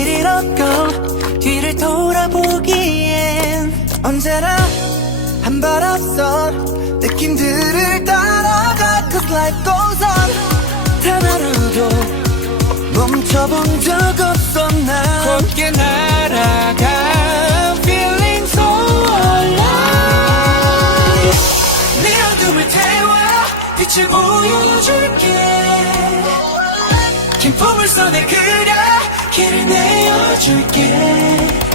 내일 잃었고 뒤를 돌아보기엔 언제나 한 발 앞선 느낌들을 따라가 Cause life goes on 단 하루도 멈춰본 적 없어 난 함께 날아가 Feeling so alive 네 어둠을 태워 빛을 보여줄게 긴 포물선을 그려 길을 내어줄게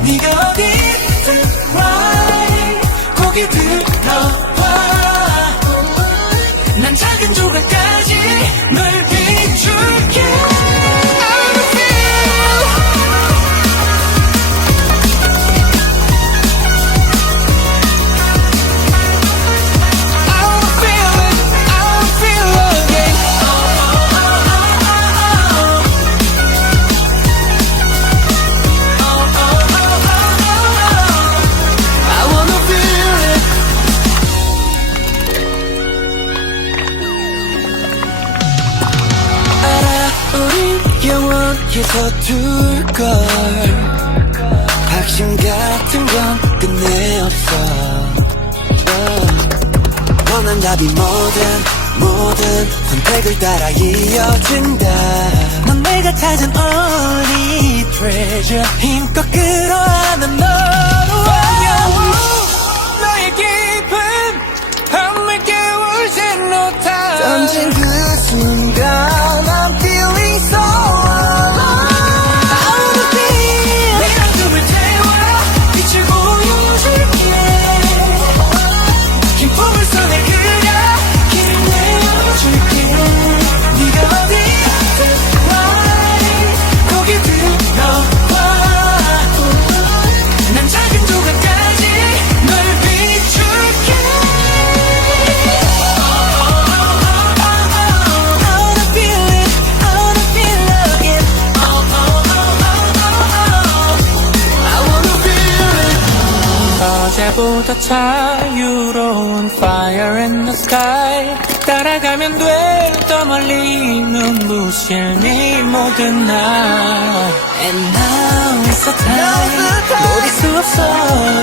네가 어디든 right 고개 들어와 난 작은 조각까지 널 비출게 영원히 서툴걸 확신 같은 건 끝내 없어 원한 답이 모든 선택을 따라 이어진다 넌 내가 찾은 only treasure 힘껏 끌어안은 너로 너의 깊은 밤을 깨울 신호탄 던진 그 순간 I'm feeling so 어제보다 자유로운 Fire in the sky 따라가면 돼 더 멀리 눈부실 네 모든 날 And now is the time 놓을 수 없어